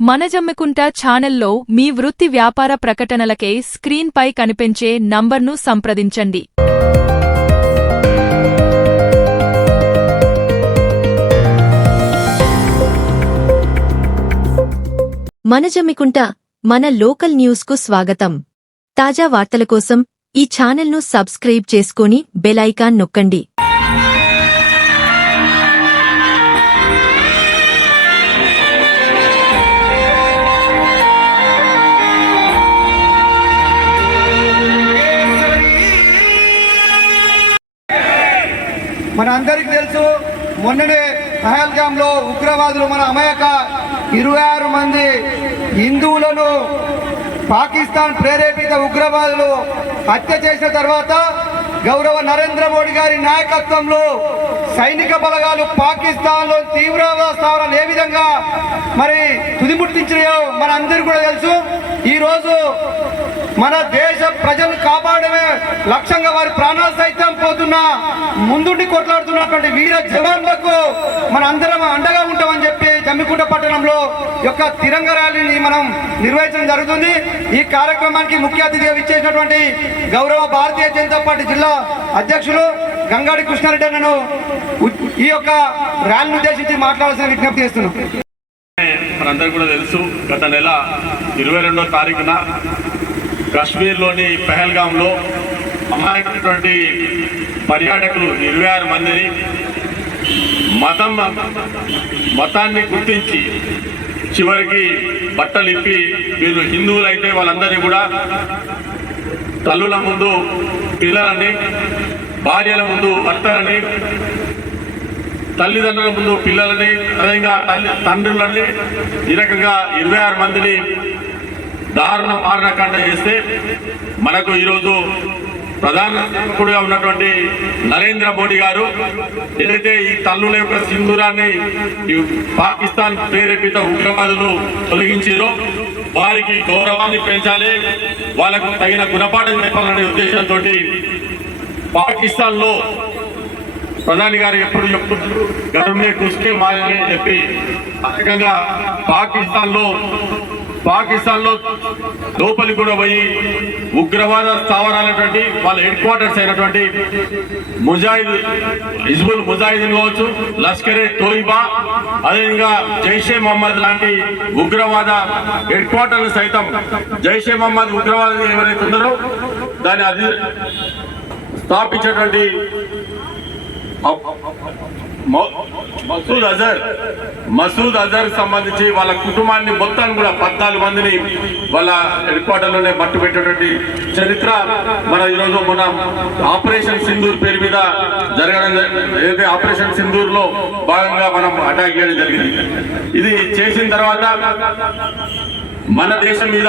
మనజమ్మికుంట ఛానల్లో మీ వృత్తి వ్యాపార ప్రకటనలకై స్క్రీన్పై కనిపించే నంబర్ను సంప్రదించండి. మనజమ్మికుంట మన లోకల్ న్యూస్కు స్వాగతం. తాజా వార్తల కోసం ఈ ఛానల్ను సబ్స్క్రైబ్ చేసుకొని బెల్ ఐకాన్ నొక్కండి. మనందరికీ తెలుసు, మొన్ననే పహల్గాంలో ఉగ్రవాదులు మన అమాయక 26 మంది హిందువులను పాకిస్తాన్ ప్రేరేపిత ఉగ్రవాదులు హత్య చేసిన తర్వాత గౌరవ నరేంద్ర మోడీ గారి నాయకత్వంలో సైనిక బలగాలు పాకిస్తాన్లో తీవ్రవాద స్థావరాలు ఏ విధంగా మరి తుదిముట్టించినాయో మన అందరికీ కూడా తెలుసు. ఈరోజు మన దేశ ప్రజలను కాపాడమే లక్ష్యంగా వారి ప్రాణాలు సైతం పోతున్నా ముందుండి కొట్లాడుతున్నటువంటి వీర జవాన్లకు మన అందరం అండగా ఉంటామని చెప్పి జమ్మికుంట పట్టణంలో యొక్క తిరంగ ర్యాలీని మనం నిర్వహించడం జరుగుతుంది. ఈ కార్యక్రమానికి ముఖ్య అతిథిగా విచ్చేసినటువంటి గౌరవ భారతీయ జనతా పార్టీ జిల్లా అధ్యక్షులు గంగాడి కృష్ణారెడ్డి అన్నను ఈ యొక్క ర్యాలీని ఉద్దేశించి మాట్లాడాల్సిన విజ్ఞప్తి చేస్తున్నాం. మనందరూ కూడా తెలుసు, గత నెల 22వ తారీఖున కాశ్మీర్లోని పహల్గాంలో అమాయకమైనటువంటి పర్యాటకులు 26 మందిని మతాన్ని గుర్తించి చివరికి బట్టలు ఇప్పి వీళ్ళు హిందువులైతే వాళ్ళందరినీ కూడా తల్లుల ముందు పిల్లలని, భార్యల ముందు భర్తలని, తల్లిదండ్రుల ముందు పిల్లలని, అదేవిధంగా తండ్రులని, ఈ రకంగా 26 మందిని దారుణ మారణకాండ చేస్తే మనకు ఈరోజు ప్రధానమంత్రిగా ఉన్నటువంటి నరేంద్ర మోడీ గారు ఏదైతే ఈ తల్లుల యొక్క సింధూరాన్ని పాకిస్తాన్ ప్రేరేపిత ఉగ్రవాదులు తొలగించారో వారికి గౌరవాన్ని పెంచాలి, వాళ్ళకు తగిన గుణపాఠం చెప్పాలనే ఉద్దేశంతో పాకిస్తాన్లో ప్రధాని గారు ఎప్పుడు చెప్తున్నారు, గర్వమే కుస్కే మారని చెప్పి ఆ రకంగా పాకిస్తాన్లో లోపలి కూడా పోయి ఉగ్రవాద స్థావరాలైనటువంటి వాళ్ళ హెడ్ క్వార్టర్స్ అయినటువంటి హిజ్బుల్ ముజాహిదీన్ కావచ్చు, లష్కరే తోయిబా, అదేవిధంగా జైషే మహమ్మద్ లాంటి ఉగ్రవాద హెడ్ క్వార్టర్లు సైతం జైషే మహమ్మద్ ఉగ్రవాదులు ఎవరైతే ఉన్నారో దాన్ని అది స్థాపించినటువంటి మసూద్ అజర్ సంబంధించి వాళ్ళ కుటుంబాన్ని మొత్తాన్ని కూడా 14 మందిని వాళ్ళ హెడ్ క్వార్టర్లోనే మట్టు పెట్టేటువంటి చరిత్ర మన ఈరోజు మన ఆపరేషన్ సింధూర్ పేరు మీద జరగడం, ఏదైతే ఆపరేషన్ సింధూర్ లో భాగంగా మనం అటాక్ చేయడం జరిగింది. ఇది చేసిన తర్వాత మన దేశం మీద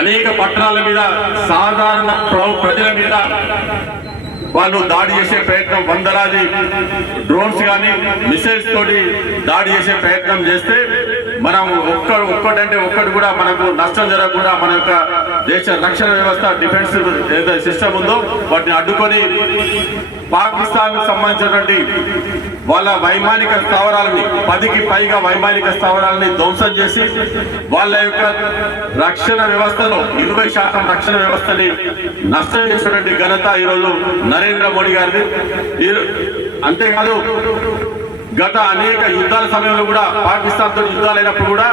అనేక పట్టణాల మీద సాధారణ ప్రజల మీద వాళ్ళు దాడి చేసే ప్రయత్నం, వందలాది డ్రోన్స్ కానీ మిసైల్స్ తోటి దాడి చేసే ప్రయత్నం చేస్తే మనం ఒక్కటి కూడా మనకు నష్టం జరగకుండా మన యొక్క దేశ రక్షణ వ్యవస్థ, డిఫెన్స్ ఏదైతే సిస్టమ్ ఉందో వాటిని అడ్డుకొని పాకిస్తాన్ సంబంధించినటువంటి వాళ్ళ వైమానిక స్థావరాలని 10కి పైగా వైమానిక స్థావరాలని ధ్వంసం చేసి వాళ్ళ యొక్క రక్షణ వ్యవస్థలో 20% రక్షణ వ్యవస్థని నష్టం చేసినటువంటి ఘనత ఈరోజు నరేంద్ర మోడీ గారిది. అంతేకాదు గత అనేక యుద్ధాల సమయంలో కూడా పాకిస్తాన్ తో యుద్ధాలు అయినప్పుడు కూడా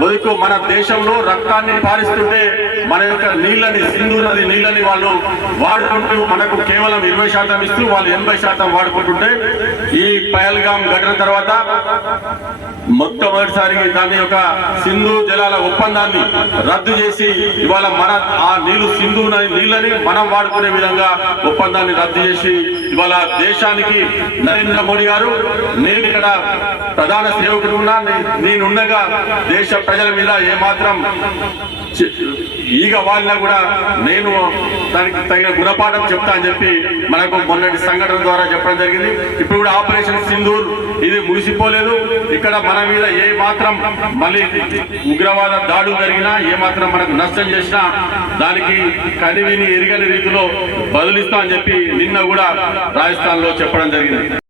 మొదటి మన దేశంలో రక్తాన్ని పారిస్తుంటే మన యొక్క నీళ్ళని, సింధు నది నీళ్ళని వాళ్ళు వాడుకుంటూ మనకు కేవలం 20% ఇస్తూ వాళ్ళు 80% వాడుకుంటుంటే ఈ పహల్గాం ఘటన తర్వాత మొట్టమొదటిసారి దాని యొక్క సింధు జలాల ఒప్పందాన్ని రద్దు చేసి ఇవాళ మన ఆ నీళ్లు సింధు నీళ్ళని మనం వాడుకునే విధంగా ఒప్పందాన్ని రద్దు చేసి ఇవాళ దేశానికి నరేంద్ర మోడీ గారు, నేను ఇక్కడ ప్రధాన సేవకుడు ఉన్నా, నేనుండగా దేశ ప్రజల మీద ఏమాత్రం ఈగ వాళ్ళ కూడా నేను దానికి తగిన గుణపాఠం చెప్తా అని చెప్పి మనకు మొన్నటి సంఘటన ద్వారా చెప్పడం జరిగింది. ఇప్పుడు కూడా ఆపరేషన్ సింధూర్ ఇది ముగిసిపోలేదు. ఇక్కడ మన మీద ఏ మాత్రం మళ్ళీ ఉగ్రవాద దాడులు జరిగినా, ఏ మాత్రం మనకు నష్టం చేసినా దానికి కనివిని ఎరగని రీతిలో బదులిస్తా అని చెప్పి నిన్న కూడా రాజస్థాన్ లో చెప్పడం జరిగింది.